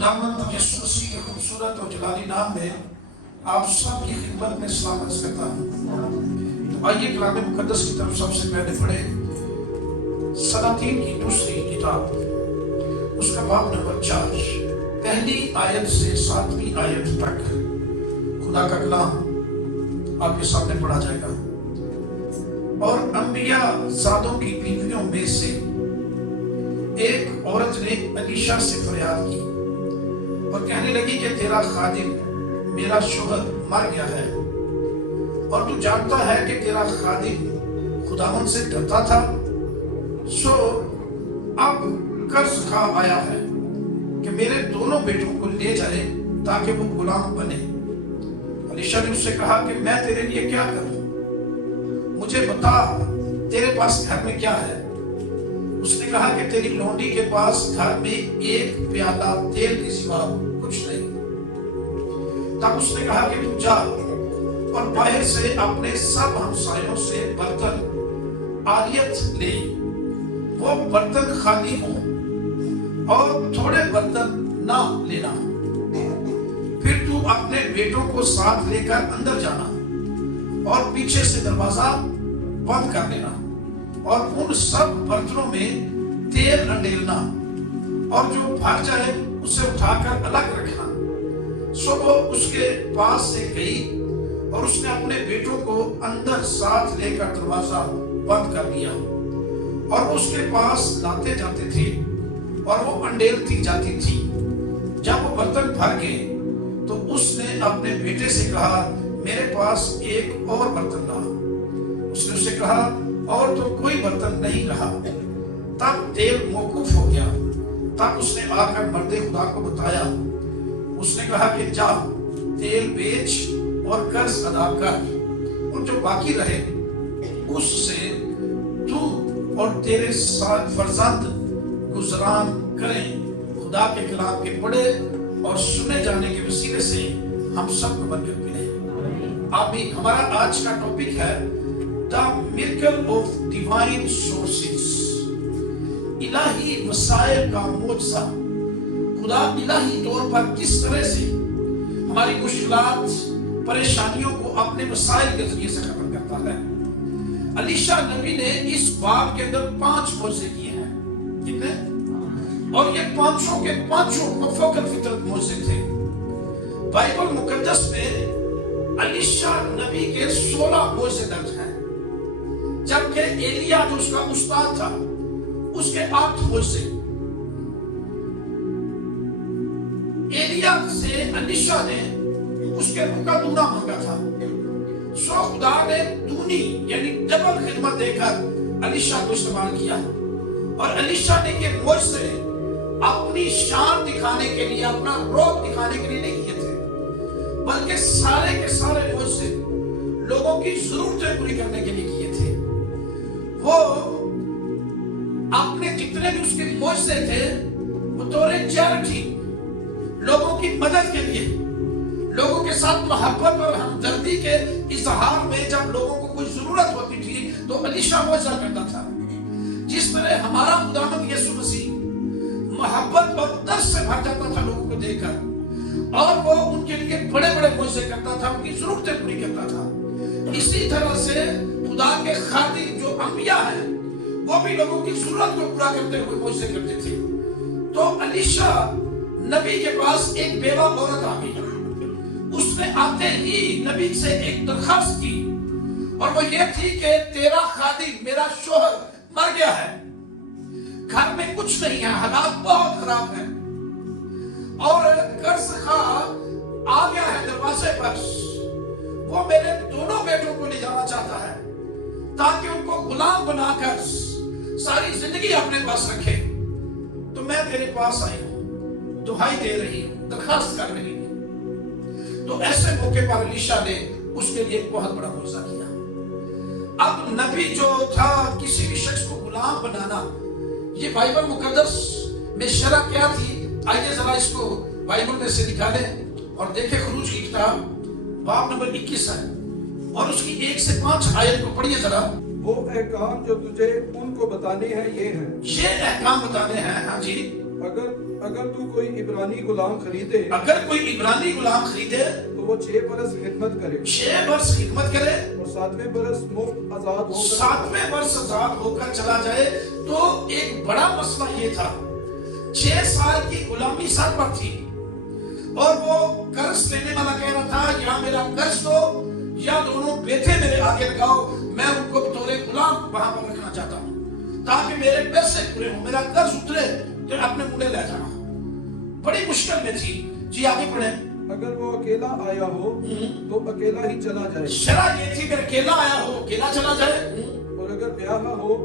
खुदावंद यीशु मसीह के खूबसूरत और जलाली नाम में आप सब की खिदमत में सलाम अर्ज करता हूँ। तो आइए कलाम मुकद्दस की तरफ सबसे पहले पढ़े सलातीन की दूसरी किताब, उसका बाब नंबर 4, पहली आयत से 7वीं आयत तक खुदा का कलाम आपके सामने पढ़ा जाएगा। और अंबिया ज़ादों की बीवियों में से एक औरत ने अलीशा से फरियाद की और कहने लगी कि तेरा खादिम मेरा शोहर मर गया है और तू जानता है कि तेरा खादिम खुदावंद से डरता था, सो अब कर्ज खा आया है कि मेरे दोनों बेटों को ले जाए ताकि वो गुलाम बने। अलीशा ने उससे कहा कि मैं तेरे लिए क्या करूं, मुझे बता तेरे पास घर में क्या है। उसने कहा कि तेरी लौंडी के पास घर में एक प्याला तेल के सिवा कुछ नहीं। तब उसने कहा कि तू जा और बाहर से अपने सब हमसायों से बर्तन आरियत ले, वो बर्तन खाली हो और थोड़े बर्तन ना लेना। फिर तू अपने बेटों को साथ लेकर अंदर जाना और पीछे से दरवाजा बंद कर देना और उन सब बर्तनों में तेल अंडेलना और जो भर जाए उसे उठाकर अलग रखना। सो वो उसके पास से गई और उसने अपने बेटों को अंदर साथ लेकर दरवाजा बंद कर दिया और वो उसके पास लाते जाते थे और वो अंडेलती जाती थी। जब वो बर्तन भर गए तो उसने अपने बेटे से कहा, मेरे पास एक और बर्तन ला। उसने उससे कहा, और तो कोई बर्तन नहीं रहा। तब तेल मौकूफ हो गया। तब उसने आकर मर्दे खुदा को बताया। उसने कहा कि जा तेल बेच और कर्ज अदा कर और जो बाकी रहे उससे तू और तेरे साथ फर्जंद गुजरान करें। खुदा के कलाम के पढ़े और सुने जाने के वसीले से हम सबको बरकत मिले। आमीन। हमारा आज का टॉपिक है The miracle of divine sources, इलाही वसाइल का मोजज़ा। खुदा इलाही तौर पर किस तरह से हमारी मुश्किलात परेशानियों को अपने वसाइल के जरिए से खत्म करता है। अलीशा नबी ने इस बाब के अंदर 5 मोज़े किए हैं। कितने? और ये 500 के 500 फौकल फितरत मोज़े थे। बाइबल मुकद्दस में अलीशा नबी के 16 मोज़े दर्ज हैं, जबकि एलिया जो उसका उस्ताद था उसके 8 मोज़े। एलिया से अलीशा ने उसके रुख का दूना मांगा था, सो खुदा ने दूनी यानी डबल खिदमत देकर अलीशा को इस्तेमाल किया। और अलीशा ने ये मोज़े अपनी शान दिखाने के लिए, अपना रोब दिखाने के लिए नहीं किए थे, बल्कि सारे के सारे मोज़े लोगों की जरूरतें पूरी करने के लिए किए थे। वो अपने जितने भी उसके मोज़े थे वो तौरे चैरिटी, लोगों की मदद के लिए, लोगों के साथ मोहब्बत और हमदर्दी के इजहार में जब लोगों को कोई जरूरत होती थी तो अलीशा मोज़ा करता था। जिस तरह हमारा खुदावंद यीशु मसीह मोहब्बत और दर्द से भर जाता था लोगों को देखकर और वो उनके लिए बड़े बड़े मोज़े करता था, उनकी जरूरतें पूरी करता था। इसी तरह से खुदा के खादिम जो अंबिया हैं वो भी लोगों की जरूरत को पूरा करते हुए मोज़े करते थे। तो अलीशा नबी के पास एक बेवा औरत आ गई। उसने आते ही नबी से एक दरखास्त की और वो ये थी कि तेरा खादिम मेरा शोहर मर गया है, घर में कुछ नहीं है, हालात बहुत खराब है और कर्ज खा आ गया है दरवाजे पर। वो मेरे दोनों बेटों को ले जाना चाहता है ताकि उनको गुलाम बनाकर सारी जिंदगी अपने पास रखे। तो मैं तेरे पास आई हूं, दुहाई दे रही हूं, दरखास्त कर रही हूं। तो ऐसे मौके पर अलीशा ने उसके लिए एक बहुत बड़ा मोज़ा किया। अब नबी जो था, किसी भी शख्स को गुलाम बनाना, ये बाइबल मुकद्दस में शरह क्या थी? आइए जरा इसको बाइबल में से निकालें और देखें। खुरूज की किताब बाब नंबर 21 है और उसकी 1 से 5 आयत को पढ़िए जरा। वो अहकाम जो तुझे उनको बताने हैं ये हैं। ये अहकाम बताने हैं, हाँ जी। अगर तू कोई इब्रानी गुलाम खरीदे अगर कोई इब्रानी गुलाम खरीदे तो वो 6 बरस खिदमत करे 6 वर्ष खिदमत करे और 7वें बरस मुफ्त आजाद होकर 7वें वर्ष आजाद होकर चला जाए। तो एक बड़ा मसला ये था, 6 साल की गुलामी सर पर थी और वो कर्ज लेने वाला कह रहा था या मेरा कर्ज दो या दोनों बेटे मेरे आगे लगाओ, मैं उनको बतौर गुलाम वहां पर रखना चाहता हूं ताकि मेरे पैसे पूरे हो, मेरा कर्ज उतरे तो अपने मुंडे ले जाना। बड़ी मुश्किल में थी जी। आगे पढ़े। अगर वो अकेला आया हो तो अकेला ही चला जाए। शरत ये थी कि अकेला आया हो अकेला चला जाए, और अगर ब्याह हो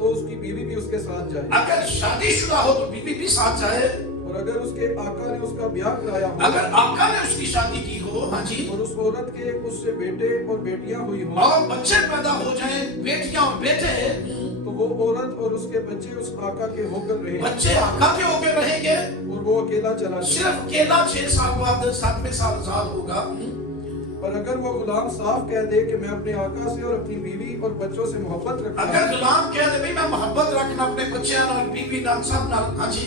तो उसकी बीवी भी उसके साथ जाए। अगर शादीशुदा हो तो बीवी भी साथ जाए, और अगर उसके आका ने उसका ब्याह कराया हो, अगर आका ने उसकी शादी की हो, हाँ जी, और उस औरत के उससे बेटे और बेटियां हुई हो और बच्चे पैदा हो जाए, बेटियां और बेटे, तो वो औरत और उसके बच्चे उस आका के होकर रहे, बच्चे आका के होकर रहेंगे और वो अकेला चला जाए। सिर्फ अकेला 6 साल बाद 7वें साल आजाद होगा। पर अगर वो गुलाम साफ कह दे कि मैं अपने आका से और अपनी बीवी और बच्चों से मोहब्बत रखता हूं, अगर गुलाम कह दे भाई मैं मोहब्बत रखना अपने बच्चों और बीवी नाल सब नाल, हाँ जी,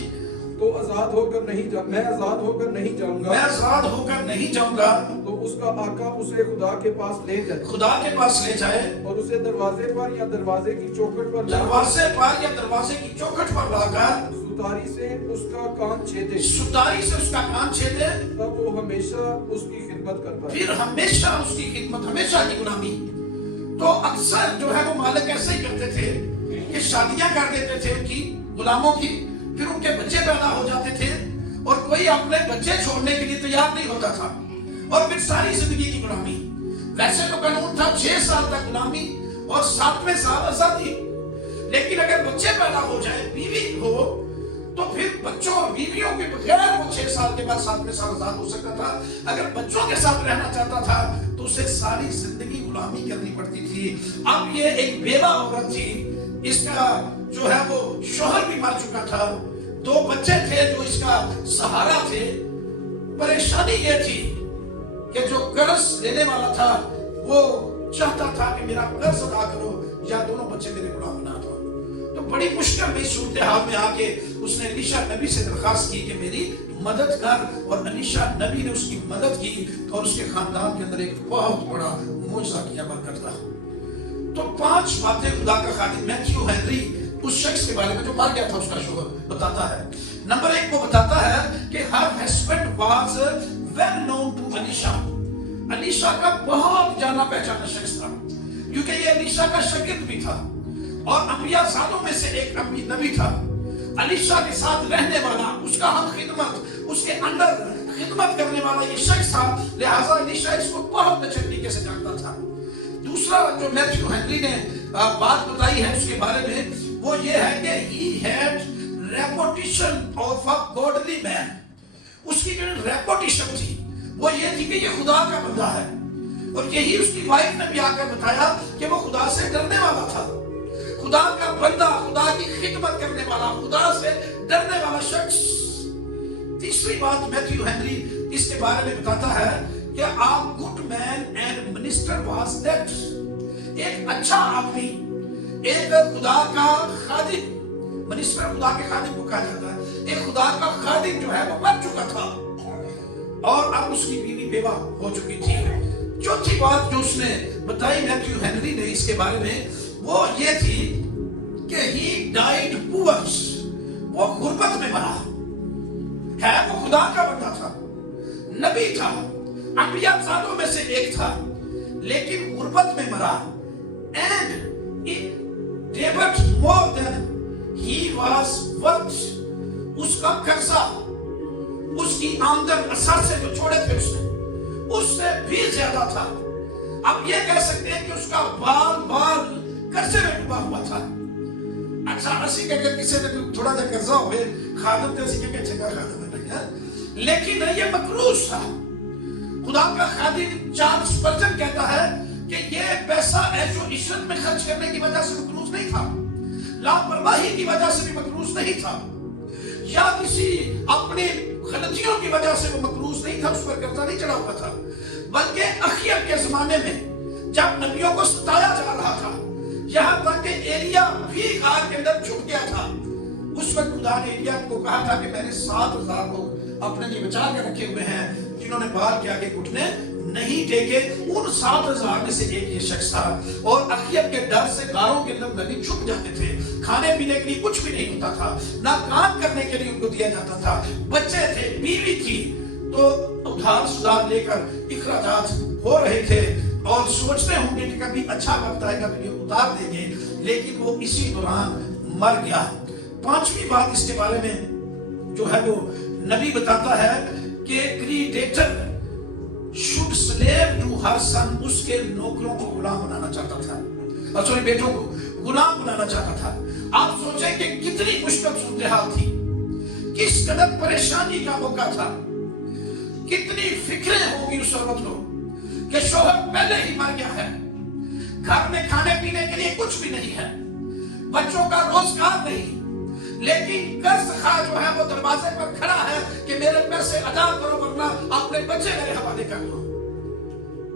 तो आजाद होकर मैं आजाद होकर नहीं जाऊंगा, मैं आजाद होकर नहीं जाऊंगा, तो उसका आका उसे खुदा के पास ले जाए, खुदा के पास ले जाए और उसे दरवाजे पर या दरवाजे की चौखट पर दरवाजे पर या दरवाजे की चौखट पर लाकर सुतारी से उसका कान छेदे, सुतारी से उसका कान छेदे, तब वो हमेशा उसकी खिदमत करता है। फिर हमेशा उसकी खिदमत, हमेशा की गुलामी। तो अक्सर जो है वो मालिक ऐसे ही करते थे कि शादियां कर देते थे उनकी गुलामों की, फिर उनके बच्चे पैदा हो जाते थे और कोई अपने बच्चे छोड़ने के लिए तैयार नहीं होता था और फिर सारी जिंदगी की गुलामी। वैसे तो कानून था 6 साल तक गुलामी और 7वें साल आजादी, लेकिन अगर बच्चे पैदा हो जाए, बीवी हो, तो फिर बच्चों और बीवियों के बगैर वो 6 साल के बाद 7वें साल आजाद हो सकता था। अगर बच्चों के साथ रहना चाहता था तो उसे सारी जिंदगी गुलामी करनी पड़ती थी। अब ये एक बेवा औरत थी, इसका जो है वो शोहर भी मर चुका था, 2 बच्चे थे जो इसका सहारा थे। परेशानी ये थी कि जो कर्ज लेने वाला था वो चाहता था कि मेरा कर्ज अदा करो या दोनों बच्चे मेरे गुलाम बना दो। तो बड़ी मुश्किल में सूरत हाल में आके उसने एलीशा नबी से दरखास्त की कि मेरी मदद कर, और एलीशा नबी ने उसकी मदद की और उसके खानदान के अंदर एक बहुत बड़ा मौजज़ा किया बरकत रहा। तो 5 बातें खुदा का खादिम मैथ्यू हेनरी उस शख्स के बारे में जो मर गया था उसका शोहर बताता है। नंबर 1 वो बताता है कि हर husband was well known to Elisha. Elisha का बहुत जाना पहचाना शख्स था, क्योंकि ये एलीशा का शागिर्द भी था और अंबिया ज़ादों में से एक नबी था। एलीशा के साथ रहने वाला, उसका हम खिदमत, उसके अंदर खिदमत करने वाला ये शख्स था, लिहाजा एलीशा इसको बहुत अच्छे तरीके से जानता था। दूसरा जो मैथ्यू हेनरी ने बात बताई है उसके बारे में, वो ये है कि he had reputation of a godly man। उसकी जो रेपुटेशन थी वो ये थी कि ये खुदा का बंदा है, और यही उसकी वाइफ ने भी आकर बताया कि वो खुदा से डरने वाला था, खुदा का बंदा, खुदा की खिदमत करने वाला, खुदा से डरने वाला शख्स। तीसरी बात मैथ्यू हेनरी इसके बारे में बताता है कि a good man and minister was dead। एक अच्छा आदमी, एक खुदा का खादिम, मिनिस्टर खुदा के खादिम को कहा जाता है, एक खुदा का खादिम जो है वो मर चुका था और अब उसकी बीवी बेवा हो चुकी थी। चौथी बात जो उसने बताई मैथ्यू हेनरी ने इसके बारे में, वो ये थी कि he died poor। वो गुर्बत में मरा है, वो खुदा का बंदा था, नबी था, अंबिया ज़ादों में से एक था, लेकिन गुर्बत में मरा। And it debted more than he was worth। उसका कर्जा, उसकी आमदन असर से जो छोड़े थे उससे भी ज्यादा था। अब ये कह सकते हैं कि उसका बाल कर्जे में डूबा हुआ था। अच्छा, असी अगर किसी ने थोड़ा सा कर्जा हो खादम तो असी के जगह खादम है, लेकिन ये मकरूज था। खुदा का खादिम चार्ल्स स्पर्जन कहता है कि ये पैसा ऐशो इशरत में खर्च करने की वजह से मकरूज नहीं था, लापरवाही की वजह से भी मकरूज नहीं था, या किसी अपनी गलतियों की वजह से वो मकरूज नहीं था, उस पर कर्जा नहीं चढ़ा हुआ था, बल्कि अखियत के जमाने में जब नबियों को सताया जा रहा था, यहाँ तक कि एलिया भी गार के अंदर छुप गया था, उस वक्त खुदा ने एलिया को कहा था कि मैंने 7,000 लोग अपने लिए बचा के रखे हुए हैं जिन्होंने बाल के आगे घुटने नहीं टेके। उन 7,000 में से एक ये शख्स था। और अखियब के डर से गारों के अंदर नबी छुप जाते थे। खाने पीने के लिए कुछ भी नहीं होता था, ना काम करने के लिए उनको दिया जाता था। बच्चे थे, बीवी थी, तो उधार सुधार लेकर इखराजात हो रहे थे और सोचते होंगे कि कभी अच्छा वक्त आएगा तो ये उतार देंगे, लेकिन वो इसी दौरान मर गया। पांचवी बात इसके बारे में जो है वो नबी बताता है कि क्रीडेटर शुड स्लेव टू हर सन, उसके नौकरों को गुलाम बनाना चाहता था, सॉरी बेटों को गुलाम बनाना चाहता था। आप सोचें कि कितनी मुश्किल सूरत थी, किस कदर परेशानी का मौका था, कितनी फिक्रें होगी उस औरत को कि शोहर पहले ही मर गया है, घर में खाने पीने के लिए कुछ भी नहीं है, बच्चों का रोजगार नहीं, लेकिन कर्ज खा जो है वो दरवाजे पर खड़ा है कि मेरे पैसे अदा करो वरना अपने बच्चे मेरे हवाले कर दो।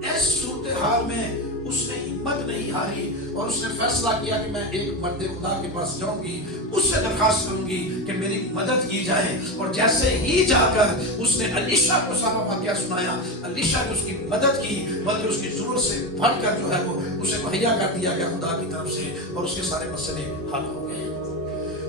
इस सूरत हाल में उसने हिम्मत नहीं हारी और उसने फैसला किया कि मैं एक मर्द खुदा के पास जाऊंगी, उससे दरखास्त करूंगी कि मेरी मदद की जाए। और जैसे ही जाकर उसने अलीशा को सारा वाकया सुनाया, अलीशा ने उसकी मदद की, बल्कि उसकी जरूरत से बढ़कर जो है वो उसे मुहैया कर दिया गया खुदा की तरफ से और उसके सारे मसले हल हो गए।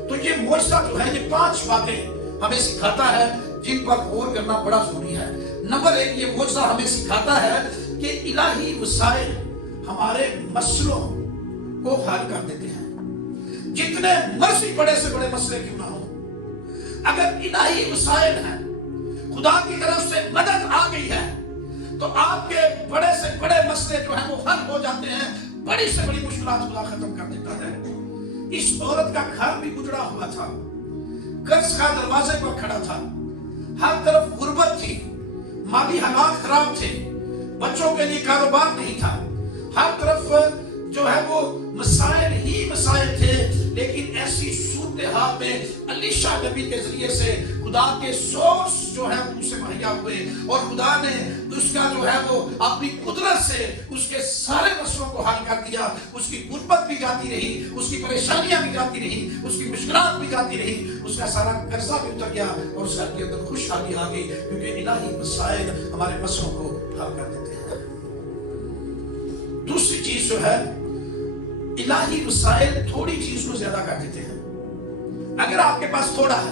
तो ये मौजज़ा जो है, ये 5 बातें हमें सिखाता है जिन पर गौर करना बड़ा जरूरी है। नंबर 1, ये मौजज़ा हमें सिखाता है कि इलाही वसाइल हमारे मसलों को हल कर देते हैं, जितने मर्जी बड़े से बड़े मसले क्यों ना हो। अगर इलाही वसाइल है, खुदा की तरफ से मदद आ गई है, तो आपके बड़े से बड़े मसले जो है वो हल हो जाते हैं, बड़ी से बड़ी मुश्किलात खुदा खत्म कर देता है। इस औरत का घर भी उजड़ा हुआ था, कर्ज का दरवाजे पर खड़ा था, हर तरफ गुर्बत थी, माली हालात खराब थे, बच्चों के लिए कारोबार नहीं था, हर तरफ जो है वो मसाइल ही मसाइल थे। लेकिन ऐसी सूरत हाल में अलीशा नबी के जरिए से खुदा के सोर्स जो है उसे मुहैया हुए और खुदा ने उसका जो है वो अपनी कुदरत से उसके सारे मसलों को हल कर दिया। उसकी गुर्बत भी जाती रही, उसकी परेशानियां भी जाती रही, उसकी मुश्किलात भी जाती रही, उसका सारा कर्जा भी उतर गया और उसके अंदर खुशहाली आ गई, क्योंकि इलाही मसाइल हमारे मसलों को हल कर देते हैं। दूसरी चीज जो है, इलाही वसाइल थोड़ी चीज को ज्यादा कर देते हैं। अगर आपके पास थोड़ा है,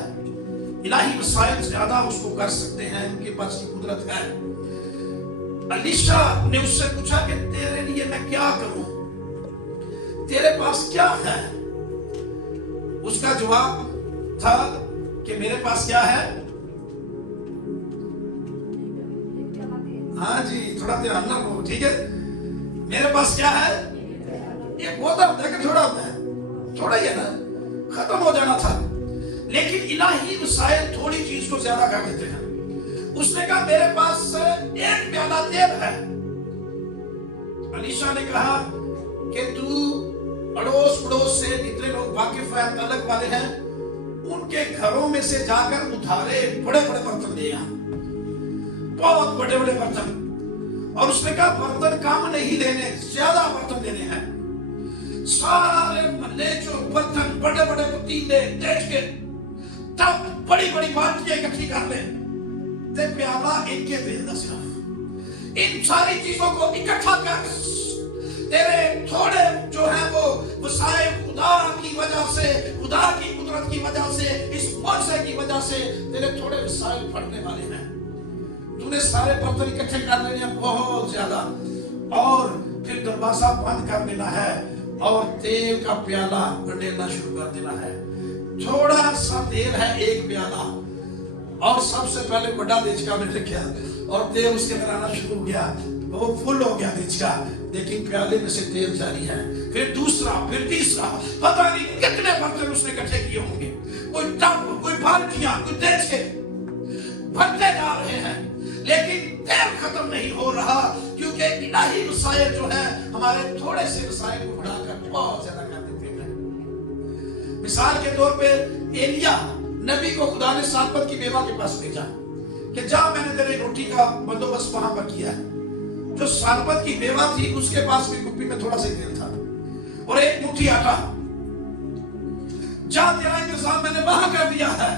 इलाही वसाइल ज्यादा उसको कर सकते हैं, उनके पास ये कुदरत है। अलीशा ने उससे पूछा कि तेरे लिए मैं क्या करूं, तेरे पास क्या है? उसका जवाब था कि मेरे पास क्या है। हाँ जी, थोड़ा ध्यान रखो, ठीक है। मेरे पास क्या है? ये बहुत होता है कि थोड़ा होता है, थोड़ा ही है ना, खत्म हो जाना था। लेकिन इलाही वसाइल थोड़ी चीज को ज्यादा कर देते हैं। उसने कहा मेरे पास 1 प्याला तेल है। अलीशा ने कहा कि तू अड़ोस पड़ोस से जितने लोग वाकिफ है, तलक वाले हैं, उनके घरों में से जाकर उधारे बड़े बड़े बर्तन ले आ, बहुत बड़े बड़े बर्तन। और उसने कहा बर्तन कम नहीं लेने, ज्यादा बर्तन लेने हैं। सारे महल्ले जो बर्तन बड़े बड़े पतीले देख के तब बड़ी बड़ी बाल्टियां इकट्ठी कर ले, ते प्याला एक के दे दे। सिर्फ इन सारी चीजों को इकट्ठा कर, तेरे थोड़े जो है वो वसाइल खुदा की वजह से, खुदा की कुदरत की वजह से, इस मौजज़े की वजह से तेरे थोड़े वसाइल बढ़ने वाले हैं। तूने सारे बर्तन इकट्ठे कर लेने हैं बहुत ज्यादा, और फिर दरवाजा बंद कर देना है और तेल का प्याला गंडेलना शुरू कर देना है। थोड़ा सा तेल है, 1 प्याला, और सबसे पहले बड़ा देचका में रखा और तेल उसके अंदर आना शुरू हो गया, वो फुल हो गया देचका, लेकिन प्याले में से तेल जारी है। फिर दूसरा, फिर तीसरा, पता नहीं कितने बर्तन उसने इकट्ठे किए होंगे, कोई टब, कोई बाल्टियां, कोई देचके भरते जा रहे हैं, लेकिन तेल खत्म नहीं हो रहा, क्योंकि इलाही वसाइल जो है हमारे थोड़े से वसाइल को बढ़ाकर बहुत ज्यादा कर देते हैं। मिसाल के तौर पे एलिया नबी को खुदा ने सारपत की बेवा के पास भेजा कि जा, मैंने तेरे रोटी का बंदोबस्त वहां पर किया है। जो सारपत की बेवा थी उसके पास भी कुप्पी में थोड़ा सा तेल था और 1 मुट्ठी आटा। जा तेरा इंतजाम मैंने वहां कर दिया है।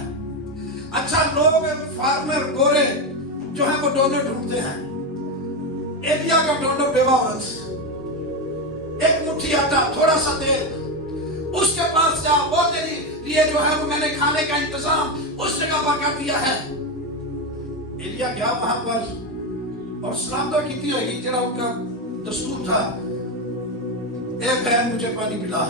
अच्छा लोग फार्मर गोरे जो है वो डोनर ढूंढते हैं। एलिया का डोनर बेवा औरत, एक मुट्ठी आटा, थोड़ा सा तेल, उसके पास जा, वो तेरी लिए जो है वो मैंने खाने का इंतजाम उस जगह पर कर दिया है। एलिया गया वहां पर और सलाम तो की होगी, जरा उनका दस्तूर था, एक बहन मुझे पानी पिला।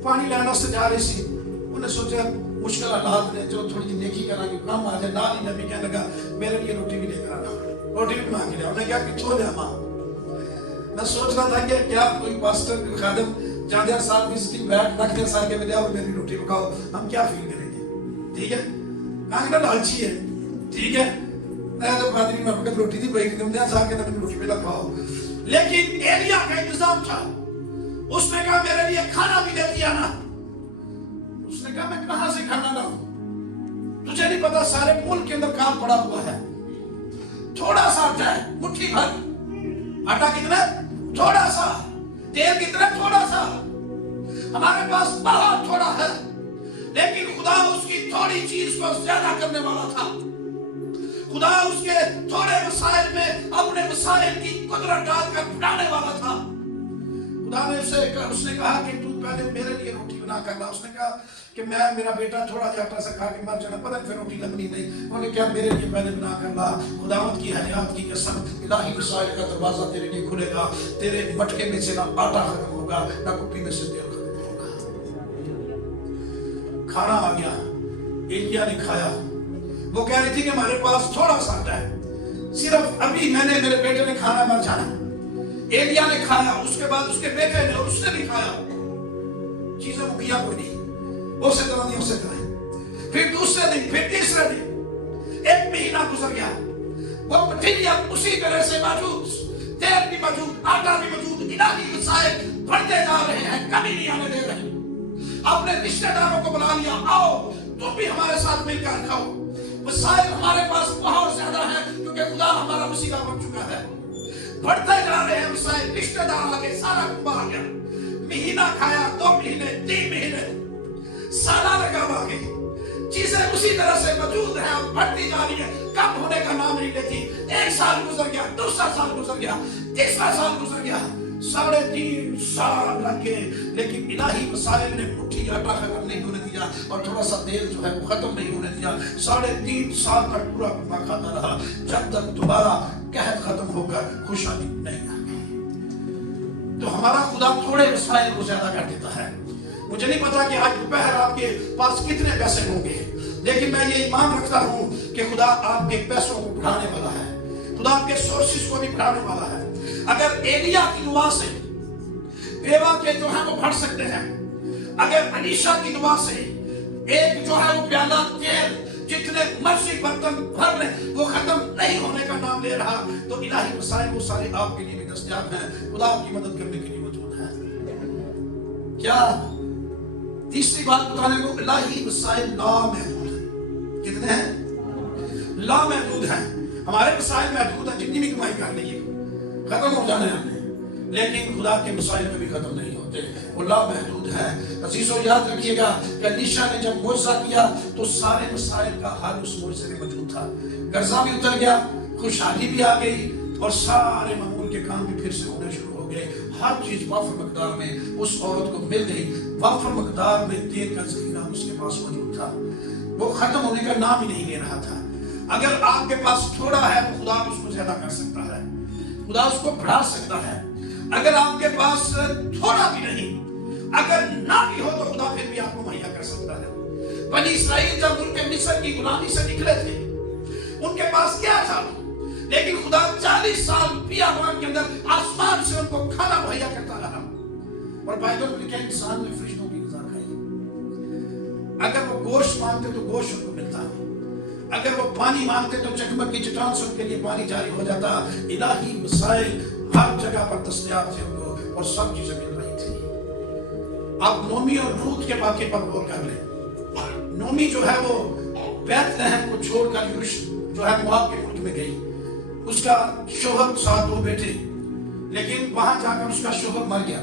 पानी लाना से जा रही सी, उन्हें सोचा मुश्किल हालात ने जो थोड़ी नेकी करा कि काम आ जाए। नाल ही नबी कहने लगा मेरे लिए रोटी भी लेकर आना, रोटी भी मांग लिया। उन्हें क्या कितों लिया मां? मैं सोच रहा था कि क्या कोई पास्टर खादम जाने साल विजिटिंग बैग रखने साल के मिले और मेरी रोटी पकाओ, हम क्या फील करेंगे? ठीक है, मांगना लालची है, ठीक है। मैं तो खादरी में वक्त रोटी थी भाई तुम दे साल के नबी रोटी भी खाओ। लेकिन एलिया का इंतजाम था, उसने कहा मेरे लिए खाना भी दे दिया ना। उसने कहा मैं कहां से खाना लाऊं? तुझे नहीं पता सारे मुल्क के अंदर काम पड़ा हुआ है। थोड़ा सा आटा है, मुट्ठी भर। आटा कितना? थोड़ा सा। तेल कितना? थोड़ा सा। हमारे पास बहुत थोड़ा है, लेकिन खुदा उसकी थोड़ी चीज को ज्यादा करने वाला था। खुदा उसके थोड़े वसाइल में अपने वसाइल की कुदरत डालकर बढ़ाने वाला था। खुदा ने उसने कहा कि तू पहले मेरे लिए रोटी बना कर ला। उसने कहा कि मैं मेरा बेटा थोड़ा सा आटा से खा के मर जाना, पता फिर रोटी लगनी नहीं। उन्होंने क्या मेरे लिए पहले बना कर ला। खुदावंद की हयात की कसम, इलाही वसाइल का दरवाजा तेरे लिए खुलेगा। तेरे मटके में से ना आटा खत्म होगा, ना कुप्पी में से तेल खत्म होगा। खाना आ गया, एलिया ने खाया। वो कह रही थी कि हमारे पास थोड़ा सा आटा है, सिर्फ अभी मैंने मेरे बेटे ने खाना मर जाना। एलिया ने खाया, उसके बाद उसके बेटे ने, और उसने भी खाया। चीजें मुकिया कोई नहीं, उसे तरह नहीं उसे तरह। फिर दूसरे दिन, फिर तीसरे दिन, एक महीना गुजर गया। वो मटीरिया उसी तरह से मौजूद, तेल भी मौजूद, आटा भी मौजूद, इलाही वसाइल बढ़ते जा रहे हैं, कभी नहीं आने दे रहे। अपने रिश्तेदारों को बुला लिया, आओ तुम भी हमारे साथ मिलकर खाओ। वसाइल हमारे पास बहुत ज्यादा है, क्योंकि खुदा हमारा वसीला बन चुका है। बढ़ते जा रहे हैं वसाइल, रिश्तेदार आ गए, सारा कुंबा आ गया। महीना खाया, 2 महीने, 3 महीने, साला लगा आ गई। चीजें उसी तरह से मौजूद है और बढ़ती जा रही है, कम होने का नाम नहीं लेती। 1 साल गुजर गया, दूसरा साल गुजर गया, तीसरा साल गुजर गया, 3.5 साल लग गए। लेकिन इलाही वसाइल ने मुट्ठी आटा खत्म नहीं होने दिया और थोड़ा सा तेल जो है वो खत्म नहीं होने दिया। 3.5 साल तक पूरा कुंबा खाता रहा, जब तक दोबारा कहत खत्म होकर खुशहाली नहीं आ गई। तो हमारा खुदा थोड़े वसाइल को ज्यादा कर देता है। मुझे नहीं पता कि आज दोपहर आपके पास कितने पैसे होंगे, लेकिन मैं ये ईमान रखता हूँ कि खुदा आपके पैसों को बढ़ाने वाला है, खुदा आपके सोर्सेस को भी बढ़ाने वाला है। अगर एलिया की दुआ से बेवा के जो है वो बढ़ सकते हैं, अगर अनीशा की दुआ से एक जो है वो प्याला तेल जितने मर्जी बर्तन भर ले वो खत्म नहीं होने का नाम ले रहा, तो इलाही वसाइल वो सारे आपके लिए भी दस्तयाब हैं। खुदा आपकी मदद करने के लिए मौजूद है। क्या तीसरी बात बताने को, इलाही वसाइल लामहदूद है। कितने हैं? लामहदूद है। हमारे वसाइल महदूद है, जितनी भी कमाई कर लीजिए खत्म हो जाने हमने, लेकिन खुदा के वसाइल में भी खत्म नहीं होते, वो लामहदूद है। अजीजों याद रखिएगा कि अलीशा ने जब मुआवजा किया तो सारे मसाइल का हल उस मुआवजे में मौजूद था। कर्जा भी उतर गया, खुशहाली भी आ गई और सारे मामूल के काम भी फिर से होने शुरू हो गए। हर चीज वाफर मकदार में उस औरत को मिल गई। वाफर मकदार में तेल का जखीरा उसके पास मौजूद था, वो खत्म होने का नाम ही नहीं ले रहा था। अगर आपके पास थोड़ा है तो खुदा उसको ज्यादा कर सकता है, खुदा उसको बढ़ा सकता है। अगर आपके पास थोड़ा भी नहीं, अगर ना भी हो तो खुदा फिर भी आपको मुहैया कर सकता है। बनी इस्राइल जब उनके मिस्र की गुलामी से निकले थे, उनके पास क्या था, लेकिन खुदा 40 साल बियाबान के अंदर आसमान से उनको खाना मुहैया करता रहा। और बाइबल में लिखा है इंसान ने फरिश्तों की ग़िज़ा खाई। अगर वो गोश्त मांगते तो गोश्त उनको मिलता, अगर वो पानी मांगते तो चकमक की चट्टान से उनके लिए पानी जारी हो जाता। इलाही वसाइल हर जगह पर दस्तयाब थे उनको और सब चीजें मिल रही थी। आप नोमी और रूत के वाक़े पर गौर कर लें। नोमी जो है वो बैतलहम को छोड़कर यरूशलेम जो है मोआब के मुल्क में गई। उसका शोहर 2 बेटे, लेकिन वहां जाकर उसका शोहर मर गया।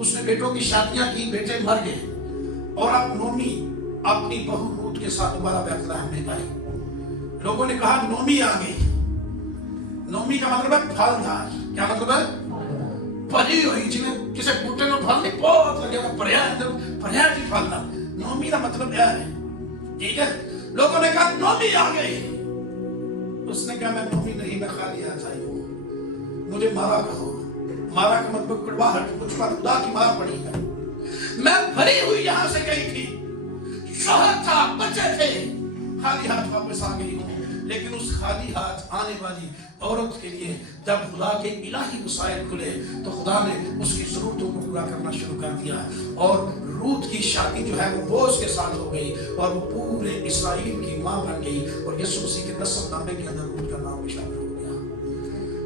उसने बेटों की शादियां की, बेटे मर गए। और अब नोमी अपनी बहू रूत के साथ दोबारा बैतलहम में आई। लोगों ने कहा नोमी आ गई। नोमी का मतलब है फलदार। क्या मतलब है? फली हुई, जिन्हें किसी बूटे में फल नहीं बहुत लगे पर्याय की फलना। नोमी का मतलब क्या है? ठीक है, लोगों ने कहा नोमी आ गई। उसने कहा मैं नोमी नहीं, मैं खाली हाथ आई हूं, मुझे मारा कहो। मारा का मतलब कड़वाहट, मुझ पर खुदा की मार पड़ी है। मैं भरी हुई यहां से गई थी, शोहर था, बच्चे थे, खाली हाथ वापस आ गई हूं। लेकिन उस खाली हाथ आने वाली औरत के लिए जब खुदा के इलाही वसाइल खुले तो खुदा ने उसकी जरूरतों को पूरा करना शुरू कर दिया। और रूत की शादी जो है वो बोझ के साथ हो गई और वो पूरे इस्राएल की मां बन गई। और यीशु मसीह के नस्लनामे के अंदर रूत का नाम भी शामिल हो गया।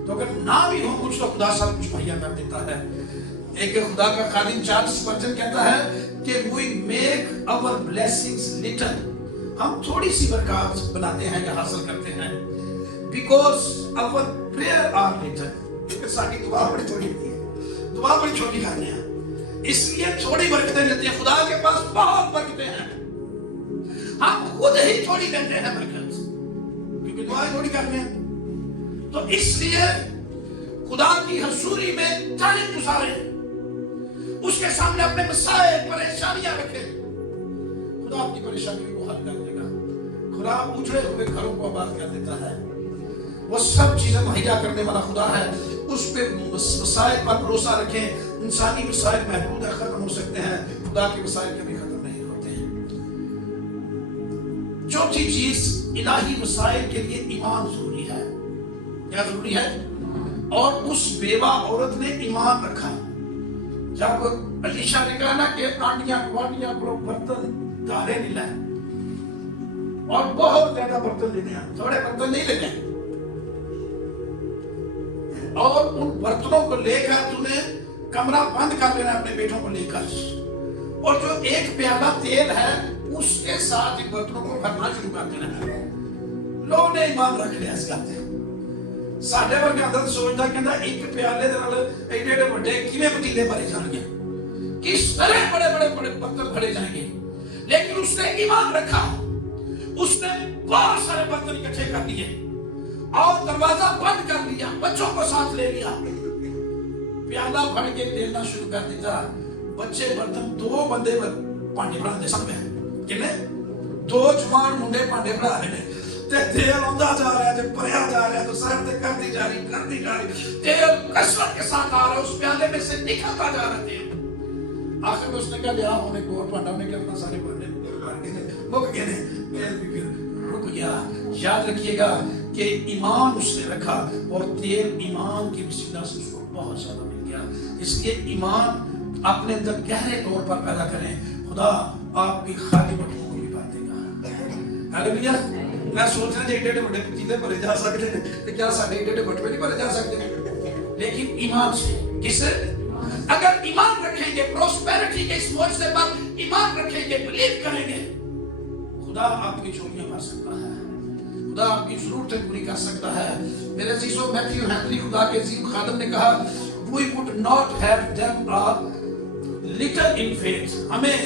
तो अगर ना भी हो कुछ तो खुदा सब कुछ मुहैया कर देता है। एक खुदा का खादिम चार्ल्स स्पर्जन कहता है कि we make our blessings little, हम थोड़ी सी बरकत बनाते हैं या हासिल करते हैं, because our prayer are little, क्योंकि सारी दुआ बड़ी थोड़ी होती है, दुआ बड़ी छोटी करते हैं, इसलिए थोड़ी बरकतें लेते हैं। खुदा के पास बहुत बरकतें हैं, हम खुद ही थोड़ी देते हैं बरकत, क्योंकि दुआ थोड़ी करते हैं। तो इसलिए खुदा की हजूरी में टाइम गुजारे, उसके सामने अपने मसाए परेशानियां रखे, खुदा अपनी परेशानियों को हल कर देगा। खुदा उजड़े हुए घरों को आबाद कर देता है। वो सब चीजें मुहैया करने वाला खुदा है। उस पे मसाए पर भरोसा रखें। इंसानी मसाइल महदूद है, खत्म हो सकते हैं, खुदा के मसाइल कभी खत्म नहीं होते हैं। चौथी चीज, इलाही मसाइल के लिए ईमान जरूरी है। क्या जरूरी है? और उस बेवा औरत ने ईमान रखा। जब अलीशा ने कहा ना कि आंटियां गुआंटियां को बर्तन धारे नहीं लाए, और बहुत ज्यादा बर्तन लेने हैं, थोड़े बर्तन नहीं लेने, और उन बर्तनों को लेकर तूने कमरा बंद कर लेना अपने बेटों को लेकर, और जो एक प्याला तेल है उसके साथ इन बर्तनों को भरना शुरू कर देना। लोग ने ईमान रख लिया इसका। साढ़े वर्ग अंदर सोचता कहता एक प्याले दे नाल एडे एडे बड़े किवें पतीले भरे जाएंगे, किस तरह बड़े बड़े बड़े बर्तन भरे जाएंगे। लेकिन उसने ईमान रखा, उसने बहुत सारे बर्तन इकट्ठे कर लिए और दरवाजा बंद कर लिया, बच्चों को साथ ले लिया, प्याला भर के देना शुरू कर दिया। बच्चे बर्तन, दो बंदे भांडे बनाते सब में, किन्ने दो जवान मुंडे भांडे बना रहे हैं, तेल आंदा जा रहा है, भरया जा रहा है, तो सर ते करती जा रही, तेल कसरत के साथ आ रहा है, उस प्याले में से निकलता जा रहा है। आखिर में उसने कहा लिया होने को और भांडा ने अपना सारे भांडे मुक गए, तेल भी फिर रुक गया। याद रखिएगा कि ईमान उसने रखा और तेल ईमान की वसीला से उसको बहुत ज्यादा मिल गया। इसलिए ईमान अपने अंदर गहरे तौर पर पैदा करें, खुदा आपकी खाली बटुओं को भी भर देगा। हालेलुया। मैं सोच रहा एडे एडे बड़े पतीले भरे जा सकते हैं, तो क्या साढ़े एडे एडे बटुए नहीं भरे जा सकते? लेकिन ईमान से। किससे? अगर ईमान रखेंगे, प्रोस्पेरिटी के इस मोर्चे पर ईमान रखेंगे, बिलीव करेंगे, खुदा आपकी चोरियां भर सकता है, खुदा आपकी जरूरतें पूरी कर सकता है। मेरे अजीजों, मैथ्यू हेनरी खुदा के अजीम खादिम ने कहा, we would not have them a little in faith, हमें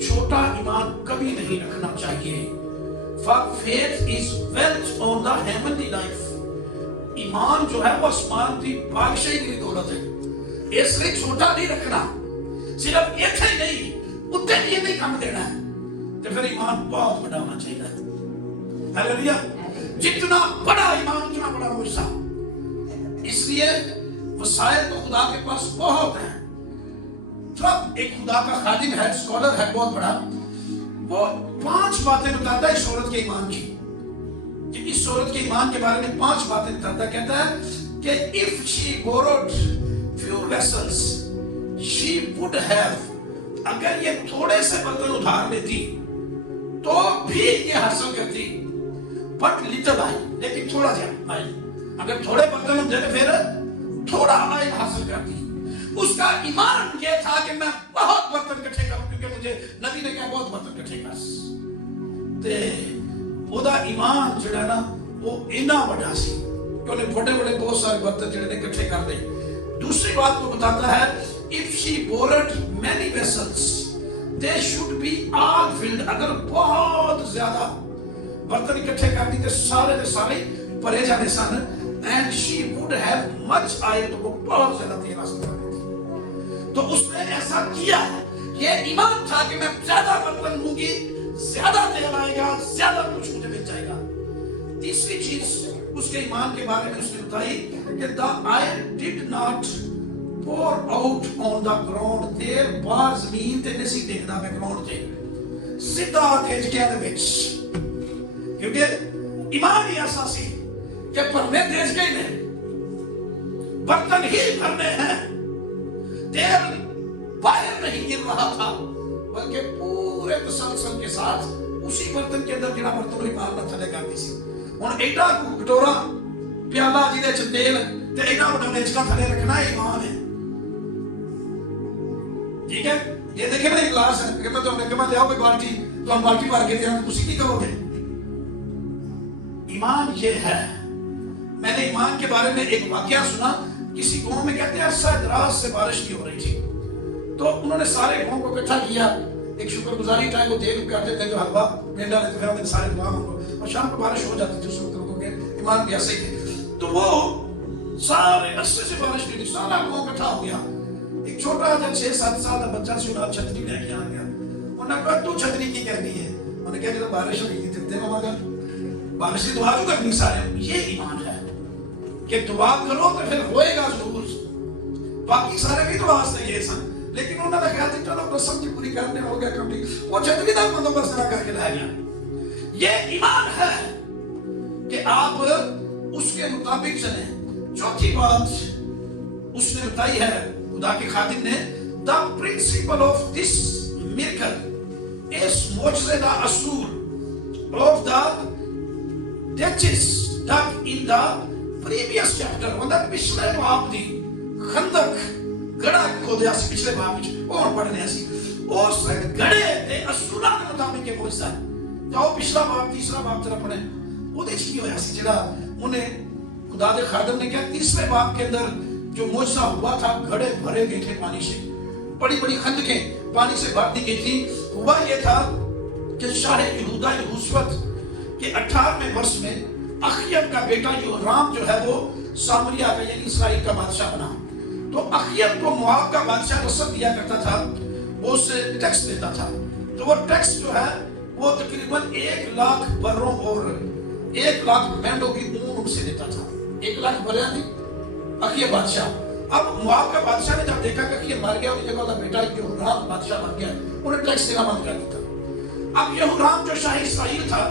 छोटा ईमान कभी नहीं रखना चाहिए। For faith is wealth on the heavenly life, ईमान जो है वो आसमान की बादशाही की दौलत है, इसलिए छोटा नहीं रखना। सिर्फ एक ही नहीं, उतने लिए नहीं काम देना है, तो फिर ईमान बहुत बड़ा होना चाहिए। हालेलुया। जितना बड़ा ईमान उतना बड़ा मुआवजा। इसलिए वसाइल तो खुदा के पास बहुत है। जब एक खुदा का खादिम है, स्कॉलर है बहुत बड़ा, वो 5 बातें बताता है इस औरत के ईमान की, कि इस औरत के ईमान के बारे में 5 बातें बताता। कहता है कि if she borrowed few vessels she would have, अगर ये थोड़े से बर्तन उधार लेती तो भी ये हासिल करती, बट लिटिल आई, लेकिन थोड़ा सा आई, अगर थोड़े बर्तन होते तो फिर थोड़ा आई हासिल करती। उसका ईमान ये था कि मैं बहुत बर्तन इकट्ठे करूं, क्योंकि मुझे नबी ने कहा बहुत बर्तन इकट्ठे कर, ते ओदा ईमान जिहड़ा ना वो इना बड़ा सी कि उन्हें बड़े बड़े बहुत सारे बर्तन जिहड़े इकट्ठे कर लए। दूसरी बात को बताता है, if she borrowed many vessels, they should be all filled. अगर बहुत ज्यादा बर्तन इकट्ठे कर दी तो सारे के सारे भरे जाने सन, and she would have much oil, तो वो बहुत ज्यादा तेल हासिल कर लेती। तो उसने ऐसा किया, ये ईमान था कि मैं ज्यादा बर्तन लूंगी, ज्यादा तेल आएगा, ज्यादा कुछ मुझे मिल जाएगा। तीसरी चीज उसके ईमान के बारे में उसने बताई कि the oil did not pour out on the ground, देर बार जमीन ते नहीं सी देखदा बैकग्राउंड ते, सीधा तेजकिया दे विच, क्योंकि ईमान ही ऐसा सी कि भरने तेजके ने, बर्तन ही भरने हैं, तेल बाहर नहीं गिर रहा था, बल्कि पूरे तसलसल के साथ उसी बर्तन के अंदर गिरा बर्तन ही मारना थले करती सी। हुण एडा कटोरा प्याला जिहदे च तेल ते एडा वड्डा तेजका थले रखना ईमान है। ठीक है, ये देखे ना एक गिलास है, कहता तो हमने कहा ले आओ कोई बाल्टी, तो हम बाल्टी भर के दे रहे, उसी की करोगे। ईमान ये है। मैंने ईमान के बारे में एक वाकया सुना, किसी गांव में कहते हैं शायद रात से बारिश नहीं हो रही थी, तो उन्होंने सारे गांव को इकट्ठा किया, एक शुक्रगुजारी टाइम को देख करते थे, जो हलवा मेंढा लेते थे सारे गांव को, और शाम को बारिश हो जाती थी उस वक्त लोगों के ईमान भी ऐसे थे। तो वो सारे अस्से से बारिश नहीं, सारा गांव इकट्ठा हो गया। एक छोटा सा 6-7 साल का बच्चा सुना छतरी लेके आ गया, उन्होंने कहा तू छतरी की करनी है, उन्होंने कहा जब बारिश हो गई थी तेरे मगर बारिश की दुआ क्यों करनी सारे। ये ईमान है कि दुआ करो तो फिर होएगा जरूर, बाकी सारे भी दुआ से ये सन, लेकिन उन्होंने ख्याल से चलो रस्म की पूरी करने हो गया कभी, वो छतरी का बंदोबस्त ना करके लाया गया। ये ईमान है कि आप उसके मुताबिक चले। चौथी बात उसने बताई है खुदा के खादिम ने, the principle of this miracle is मोजज़े दा असूल of the ditches dug in the previous chapter, मतलब पिछले बाब दी खंदक गड़ा खोदया सी पिछले बाब विच, और पढ़ने सी उस गड़े दे असूलां दे मुताबिक ये मोजज़ा। जाओ पिछला बाब तीसरा बाब जरा पढ़े, ਉਹਦੇ ਚ ਕੀ ਹੋਇਆ ਸੀ ਜਿਹੜਾ ਉਹਨੇ खुदा के खादिम ने कहा तीसरे बाब के अंदर जो मोजज़ा हुआ था, घड़े भरे गए थे पानी से, बड़ी बड़ी खंदकें पानी से भर दी गई थी। हुआ ये था कि शाह यहूदा यहूशुवत के 18वें वर्ष में अखयब का बेटा योराम जो है वो सामरिया का यानी इस्राइल का बादशाह बना। तो अखयब को मोआब का बादशाह रसद दिया करता था, वो उसे टैक्स देता था। तो वो टैक्स जो है वो तकरीबन 1 लाख बर्रों और 1 लाख मेंढों की ऊन से देता था। 1 लाख बर्रे थी अखयब बादशाह। अब मोआब का बादशाह ने जब देखा कि अखयब मर गया, उसकी जगह उसका बेटा यहोराम बादशाह बन गया, उन्हें टैक्स देना बंद कर दिया। अब यहोराम जो शाह इस्राइल था,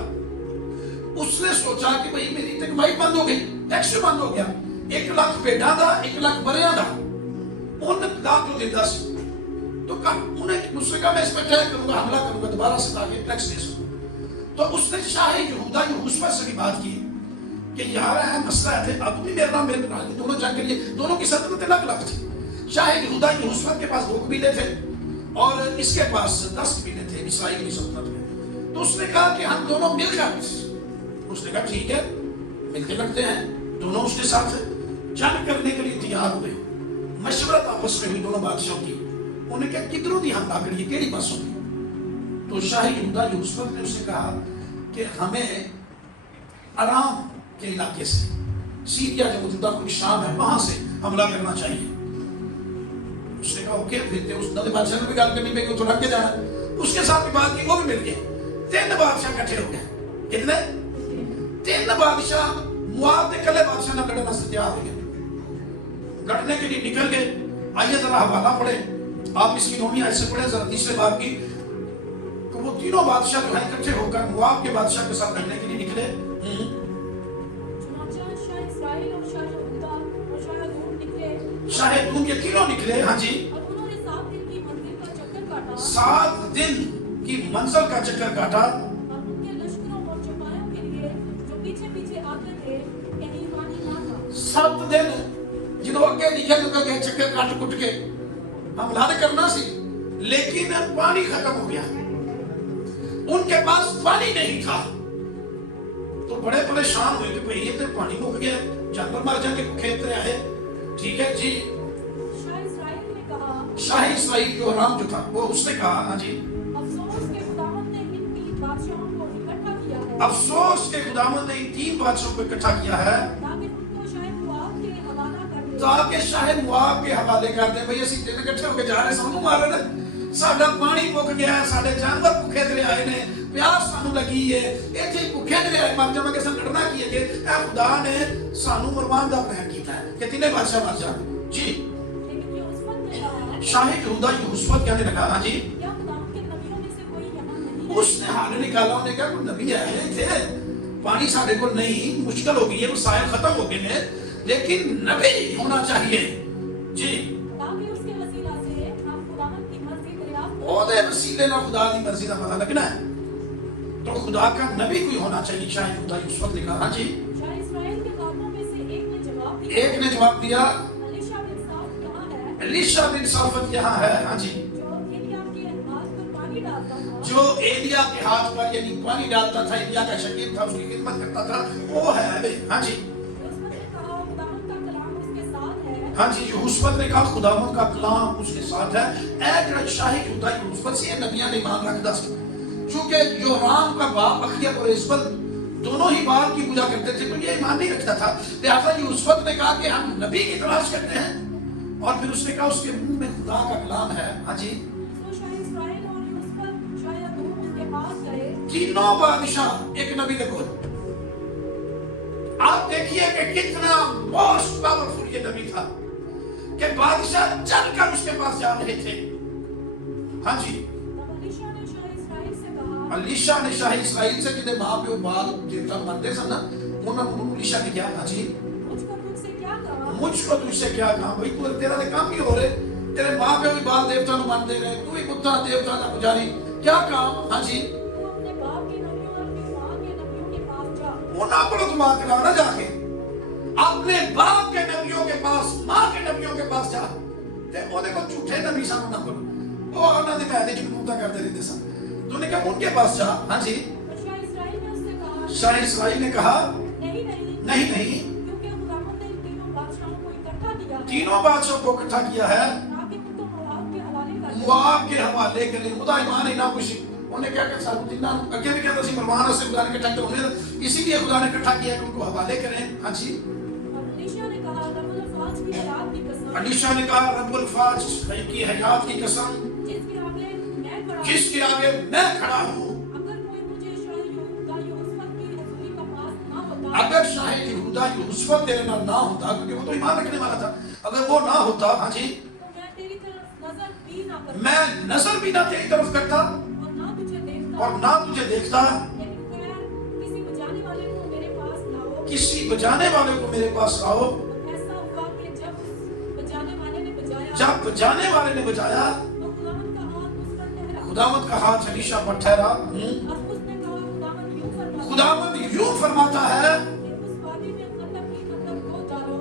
उसने सोचा कि भाई मेरी तो कमाई बंद हो गई, टैक्स बंद हो गया, 1 लाख भेड़ा दा 1 लाख बर्रियां दा उन लाख तो देता सी। तो उन्हें उसने कहा मैं इस पर क्या करूंगा, हमला करूंगा, दोबारा से लाके टैक्स दे सकूं। तो उसने शाह यहूदा यहूशुवत से भी बात की कि यार है मसला है, अब भी मेरा नाम मेरे बना दी, दोनों जंग के लिए, दोनों की सल्तनत अलग-अलग थी। शाह यहूदा यहूशुवत के पास 2 कबीले थे और इसके पास 10 कबीले थे इस्राइल की सल्तनत में। तो उसने कहा कि हम दोनों मिलकर, उसने कहा ठीक है मिलके लगते हैं। दोनों उसके साथ जंग करने के लिए तैयार हुए, मशवरत आपस में हुई दोनों बादशाहों की। उन्हें क्या किधरों भी हमला करिए, केड़ी बातों की। तो शाह यहूदा यहूशुवत ने उससे कहा कि हमें आराम के इलाके से, सीरिया जो मौजूदा कोई शाम है वहां से हमला करना चाहिए। उसने कहा ओके, फिर उस नए बादशाह ने भी गल करनी पड़ी, तो लग के जाना। उसके साथ भी बात की, वो भी मिल गए, 3 बादशाह इकट्ठे हो गए। कितने? 3 बादशाह मुआब के कले बादशाह ने लड़ने से तैयार हो गए, लड़ने के लिए निकल गए। आइए जरा हवाला पढ़े, आप इसकी नौवीं आयत से पढ़े जरा तीसरे बाब की। तो वो तीनों बादशाह जो है इकट्ठे होकर मुआब के बादशाह के साथ लड़ने के लिए निकले। शाह दून के तीनों निकले। हाँ जी, और उन्होंने 7 दिन की मंजिल का चक्कर काटा। 7 दिन की मंजिल का चक्कर काटा। और उनके लश्करों और चौपायों के लिए जो पीछे पीछे आते थे कहीं पानी ना था। 7 दिन जिन्हों अगे निकल गए चक्कर काट कुट के हमला करना सी, लेकिन पानी खत्म हो गया, उनके पास पानी नहीं था। तो बड़े परेशान हुए कि भाई ये तो पानी मुक गया, जानवर मर जाएंगे, खेत आए। ठीक है जी। शाह इस्राएल ने कहा कहा, शाही इसराइल जो राम जो था वो उसने कहा, हाँ जी, अफसोस के खुदावंद ने इन 3 बादशाहों को इकट्ठा किया है, अफसोस के खुदावंद ने इन 3 बादशाहों को इकट्ठा किया है ताकि उनको शायद मुआब के हवाला कर दे। ताकि शायद मुआब के हवाले कर दे। भई ਅਸੀਂ ਤਿੰਨ ਇਕੱਠੇ ਹੋ ਕੇ ਜਾ ਰਹੇ ਸਾਨੂੰ ਮਾਰਨ, ਸਾਡਾ ਪਾਣੀ ਮੁੱਕ ਗਿਆ, ਸਾਡੇ ਜਾਨਵਰ ਭੁੱਖੇ ਤੇ ਆਏ ਨੇ, ਪਿਆਸ ਸਾਨੂੰ ਲੱਗੀ ਏ, ਇੱਥੇ ਭੁੱਖੇ ਤੇ ਆਏ ਮਰ ਜਾਵਾਂਗੇ, ਸਾਨੂੰ ਲੜਨਾ ਕੀ ਹੈ ਕਿ ਇਹ ਖੁਦਾ ਨੇ ਸਾਨੂੰ ਮਰਵਾਉਣ ਦਾ ਪਲਾਨ ਕੀਤਾ ਹੈ ਕਿ ਤਿੰਨੇ ਬਾਦਸ਼ਾਹ ਮਰ ਜਾਣ ਜੀ। लेकिन यूसुफ ने कहा, शाही यहूदा यूसुफ कहने लगा, हाँ जी, क्या खुदावंद के नबियों में से कोई यहाँ नहीं है? उसने हाल निकाला, उन्हें कहा कोई नबी आए थे, पानी साढ़े को नहीं, मुश्किल हो गई है, वसाइल खत्म हो गए हैं, लेकिन नबी होना चाहिए जी, ताकि उसके वसीला से हम खुदावंद की मर्जी दरियाफ्त ओदे वसीले ना खुदा की मर्जी का पता लगना है, तो खुदा का नबी कोई होना चाहिए। शाही यहूदा यूसुफ ने कहा, हाँ जी, शाह इस्राएल के कामों में से एक ने जवाब दिया, एक ने जवाब दिया, अलीशा बिन साफ कहाँ है, एलीशा बिन साफत यहाँ है, हाँ जी, जो एलिय्याह के हाथ पर पानी डालता था, जो एलिया के हाथ पर यानी पानी डालता था, एलिया का शकील था, उसकी खिदमत करता था, वो है अबे, हाँ जी, यूसुफ ने कहा, खुदावंद का कलाम उसके साथ है, हाँ जी, यूसुफ ने कहा खुदावंद का कलाम उसके साथ है। ऐ ਜਿਹੜਾ शाही यहूदा यूसुफ से नबियां ने ईमान रखता था, क्योंकि जो राम का बाप अखियत और इस्बत दोनों ही बाप की पूजा करते थे, तो ये ईमान नहीं रखता था। लिहाजा यूसुफ ने कहा कि हम नबी की तलाश करते हैं, और फिर उसने कहा उसके मुंह में खुदा का कलाम है, हाँ जी। तो शाह इस्राएल और यूसुफ शाह याकूब उसके पास गए, तीनों बादशाह एक नबी देखो, आप देखिए कि कितना मोस्ट पावरफुल ये नबी था कि बादशाह चलकर उसके पास जा रहे थे, हाँ जी। तब अलीशा ने शाह इस्राएल से कहा, अलीशा ने शाही इसराइल से कि मां प्यो बाल देवता मानते सन ना, उन्होंने अलीशा ने क्या, हाँ जी, मुझको तुझसे क्या कहा, मुझको तुझसे क्या काम, भाई तू तेरा तो काम ही हो रहे, तेरे मां प्यो भी बाल देवता को मानते रहे, तू भी बुद्धा देवता का पुजारी, क्या काम, हाँ जी। तू अपने बाप के नबियों और अपनी माँ के नबियों के पास जा, उन्होंने को दिमाग कराना जाके अपने बाप के नबियों के पास, मां के नबियों के पास जा, ते ओदे को झूठे नबी सन ना बोलो, वो उन्होंने दे मैंने झूठा करते रहते सन, तूने कहा उनके पास जा, हाँ जी। तो शाह इस्राएल ने उससे कहा, शाह इस्राइल ने कहा नहीं नहीं नहीं नहीं, क्योंकि खुदावंद ने इन तीनों बादशाहों को इकट्ठा किया है, तीनों बादशाहों को इकट्ठा किया है ताकि उनको मुआब के हवाले कर दे। मुआब के हवाले के लिए, खुदा ईमान ही ना खुशी, उन्हें क्या कहता सारू जिन्ना अगे भी कहता सी मरवाना से खुदा ने इकट्ठा किया, उन्हें इसीलिए खुदा ने इकट्ठा किया कि उनको हवाले करें, हाँ जी। और अलीशा ने कहा, रब्बुल फाज की हयात की कसम, अलीशा ने कहा रब्बुल फाज की हयात की कसम, जिसके आगे मैं खड़ा हूं, जिसके आगे मैं खड़ा हूँ, अगर कोई मुझे शाह यहूदा यूसुफ की हजूरी का पास ना होता, अगर शाह यहूदा यूसुफ तेरे नाल ना होता, क्योंकि वो तो ईमान रखने वाला था, अगर वो ना होता, हाँ जी, तो मैं तेरी तरफ नजर भी ना करता मैं नजर भी ना तेरी तरफ करता और ना तुझे देखता, और ना तुझे देखता, लेकिन खैर किसी बचाने वाले को मेरे पास लाओ। किसी बचाने वाले को मेरे पास लाओ। ऐसा हुआ कि जब बचाने वाले ने बचाया, जब बचाने वाले ने बचाया, तो खुदावंद का हाथ उस पर ठहरा, खुदावंद का हाथ अलीशा पर ठहरा। अब उसने कहा, खुदावंद यूं फरमाता है कि उस वादी में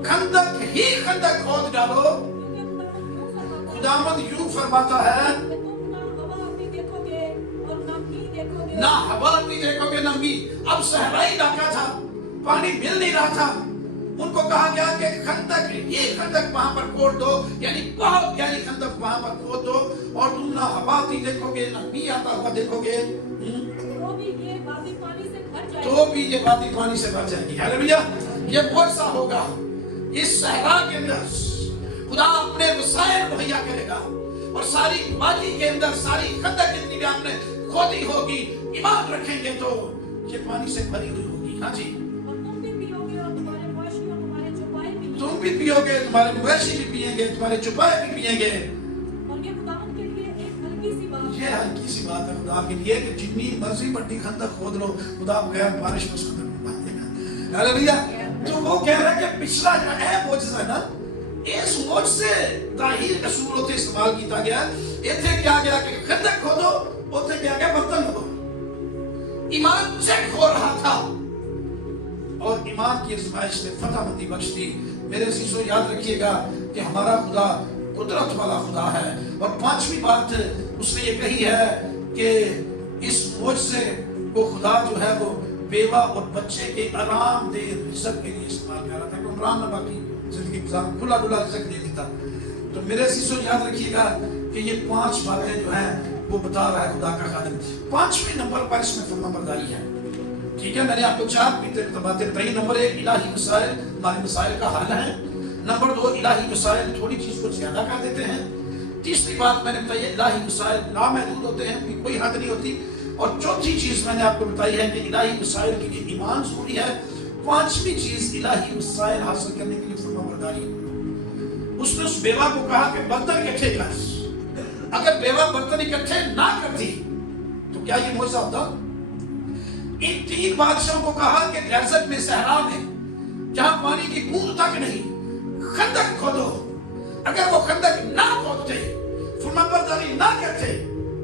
खंदक ही खंदक खोद डालो। क्योंकि खुदावंद यूं फरमाता है कि तुम ना हवा भी देखोगे और ना भी देखोगे, ना हवा भी देखोगे ना भी। अब सहराई इलाका था, पानी मिल नहीं रहा था, उनको कहा गया कि खंदक, ये खंदक वहां पर खोद दो, यानी बहुत गहरी खंदक वहां पर खोद दो, और तुम ना हवा भी देखोगे ना भी आता हुआ देखोगे, तो भी ये वादी पानी से भर जाएगी। तो भी ये वादी पानी से भर जाएगी। हालेलुया। ये मौजज़ा होगा इस सहरा के अंदर, खुदा अपने वसाइल मुहैया करेगा और सारी वादी के अंदर सारी खंदक जितनी भी आपने खोदी होगी, ईमान रखेंगे तो ये पानी से भरी हुई होगी। हाँ जी, और तुम भी पियोगे और तुम्हारे मवेशी और तुम्हारे चौपाए भी, तुम भी पियोगे, तुम्हारे मवेशी भी पिएंगे, तुम्हारे चुपाए भी पिएंगे। और ये खुदावंद के लिए एक हल्की सी बात ये हल्की सी बात है खुदा के लिए कि जितनी मर्जी बड़ी खंदक खोद लो, खुदा बगैर बारिश में उसको बांध देगा। हालेलुया। तो वो कह रहा है कि पिछला जो है मौजज़ा है ना, इस मौजज़े ताहीर का सूरत इस्तेमाल किया गया। इथे क्या गया कि खंदक खोदो, उथे क्या गया बर्तन धो। ईमान चेक हो रहा था और ईमान की आजमाइश ने फतहमंदी बख्श दी। मेरे सीसो याद रखिएगा कि हमारा खुदा कुदरत वाला खुदा है। और पांचवी बात उसने ये कही है कि इस मौजज़े को खुदा जो है वो बेवा और बच्चे के आरामदेह रिज़्क़ के लिए इस्तेमाल कर रहा था कि आराम न बाकी जिंदगी गुजार खुला डुला रिज़्क़ दे देता। तो تو میرے عزیزو یاد رکھیے گا کہ یہ 5 باتیں جو ہیں وہ بتا رہا ہے خدا کا خادم. 5ویں نمبر پر اس میں فرمانبرداری ہے. ٹھیک ہے, میں نے آپ کو 4 باتیں بتائی. نمبر 1 الہی مسائل ہمارے مسائل کا حل ہے. نمبر 2 الہی مسائل تھوڑی چیز کو زیادہ کر دیتے ہیں. تیسری بات میں نے بتائی ہے الہی مسائل لامحدود ہوتے ہیں, کوئی حد نہیں ہوتی. اور چوتھی چیز میں نے آپ کو بتائی ہے کہ الہی مسائل کے لیے ایمان ضروری ہے. 5ویں چیز الہی مسائل حاصل کرنے کے لیے فرمانبرداری. اس نے اس بیوہ کو کہا کہ برتن اکٹھے کر. اگر بیوہ برتن اکٹھے نہ کرتی تو کیا یہ معجزہ ہوتا؟ ان 3 بادشاہوں کو کہا کہ ڈیزرٹ میں صحرا میں جہاں پانی کی بوند تک نہیں خندق کھودو. اگر وہ خندق نہ کھودتے, فرمانبرداری نہ کرتے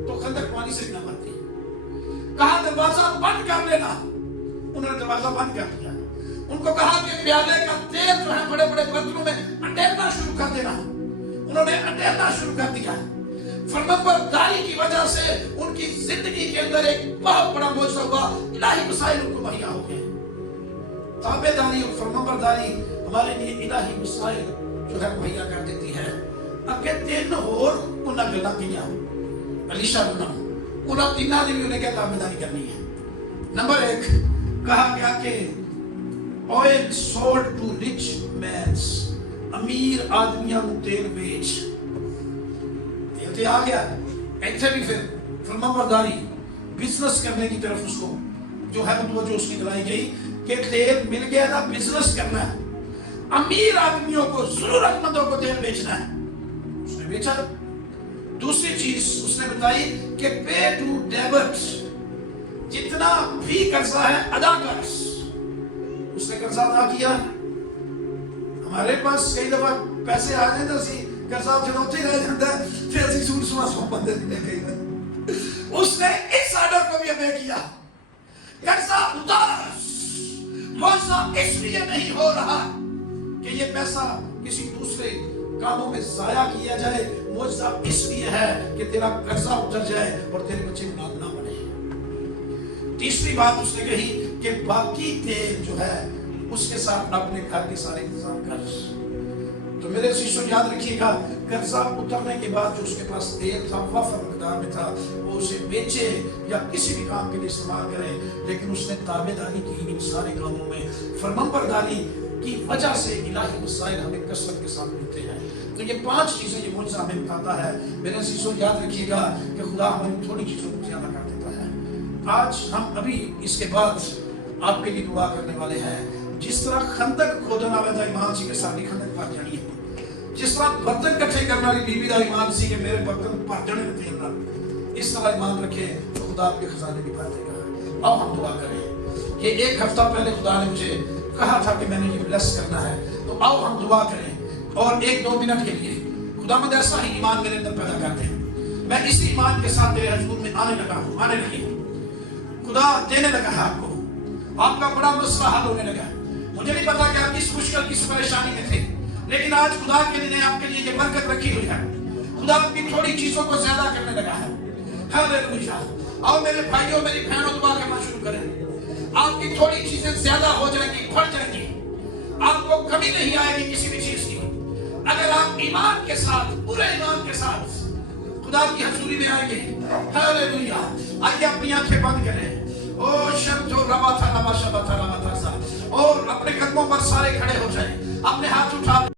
تو خندق پانی سے نہ بھرتی. کہا دروازہ بند کر لینا, انہوں نے دروازہ بند کر دیا. ان کو کہا کہ پیالے کا تیل جو ہے بڑے بڑے برتنوں میں انڈیلنا شروع کر دینا, انہوں نے انڈیلنا شروع کر دیا. فرمانبرداری کی وجہ سے ان کی زندگی کے اندر ایک بہت بڑا معجزہ ہوا. الہی مسائل ان کو مہیا ہو گئے. تابعداری اور فرمانبرداری ہمارے لیے الہی مسائل جو ہے مہیا کر دیتی ہے. اگر 3 اور انہاں گلاں کیاں علیشا بنا انہاں 3 دی انہیں کیا تابعداری کرنی ہے. نمبر 1 کہا گیا کہ oil sold to rich men, امیر آدمیاں کو تیل بیچ. یہ آ گیا ایسے بھی پھر فرمانبرداری بزنس کرنے کی طرف اس کو جو ہے توجہ اس کی دلائی گئی کہ تیل مل گیا نا, بزنس کرنا ہے. امیر آدمیوں کو ضرورت مندوں کو تیل بیچنا ہے, اس نے بیچا. دوسری چیز اس نے بتائی کہ پے ٹو ڈیبٹ, جتنا بھی قرضہ ہے ادا کر. اس نے قرضہ ادا کیا. ہمارے پاس کئی دفعہ پیسے آ جائیں تو اسی قرضہ چلوتے ہی رہ جاتا ہے, پھر اسی سوٹ سوا سو بندے دینے کئی دن. اس نے اس آرڈر کو بھی ادا کیا, قرضہ اتار. معجزہ اس لیے نہیں ہو رہا کہ یہ پیسہ کسی دوسرے کاموں میں ضائع کیا جائے, معجزہ اس لیے ہے کہ تیرا قرضہ اتر جائے اور تیرے بچے اولاد نہ بنے. تیسری بات اس نے کہی کہ باقی تیل جو ہے اس کے ساتھ اپنے گھر کے سارے انتظام کر. تو میرے عزیزو یاد رکھیے گا, قرضہ اترنے کے بعد جو اس کے پاس تیل تھا وافر مقدار میں تھا, وہ اسے بیچے یا کسی بھی کام کے لیے استعمال کرے, لیکن اس نے تابعداری کی ان سارے کاموں میں. فرمانبرداری کی وجہ سے الہی مسائل ہمیں کثرت کے ساتھ ملتے ہیں. تو یہ 5 چیزیں یہ معجزہ ہمیں بتاتا ہے. میرے عزیزو یاد رکھیے گا کہ خدا ہمیں تھوڑی چیزوں کو زیادہ کر دیتا ہے. آج ہم ابھی اس کے بعد آپ کے لیے دعا کرنے والے ہیں. جس طرح خندق کھودنا والا ایمان سی کہ ساری خندق بھر جانی ہے, جس طرح برتن کٹھے کرنے والی بیوی کا ایمان سی کہ میرے برتن بھر جانے میں تیل نہ, اس طرح ایمان رکھے تو خدا آپ کے خزانے بھی بھر دے گا. آؤ ہم دعا کریں. یہ 1 ہفتہ پہلے خدا نے مجھے کہا تھا کہ میں نے یہ بلیس کرنا ہے, تو آؤ ہم دعا کریں اور 1-2 منٹ کے لیے خدا مند ایسا ہی ایمان میرے اندر پیدا کرتے ہیں. میں اسی ایمان کے ساتھ تیرے حضور میں آنے لگا ہوں, آنے لگی ہوں. خدا دینے لگا ہے آپ کو, آپ کا بڑا مسئلہ حل ہونے لگا ہے. مجھے نہیں پتا کہ آپ کس مشکل کس پریشانی میں تھے, لیکن آج خدا کے لیے آپ کے لیے یہ برکت رکھی ہوئی ہے. خدا آپ کی تھوڑی چیزوں کو زیادہ کرنے لگا ہے. ہاللیلویا. اور میرے بھائیوں میری بہنوں دعا کرنا شروع کریں. آپ کی تھوڑی چیزیں زیادہ ہو جائیں گی, بڑھ جائیں گی. آپ کو کمی نہیں آئے گی کسی بھی چیز کی, اگر آپ ایمان کے ساتھ, پورے ایمان کے ساتھ خدا کی حضوری میں آئیں گے. ہاللیلویا. آئیے اپنی آنکھیں بند کریں. او شبدو ربا تھا ربا شبا تھا ربا تھا, اور اپنے قدموں پر سارے کھڑے ہو جائیں, اپنے ہاتھ اٹھا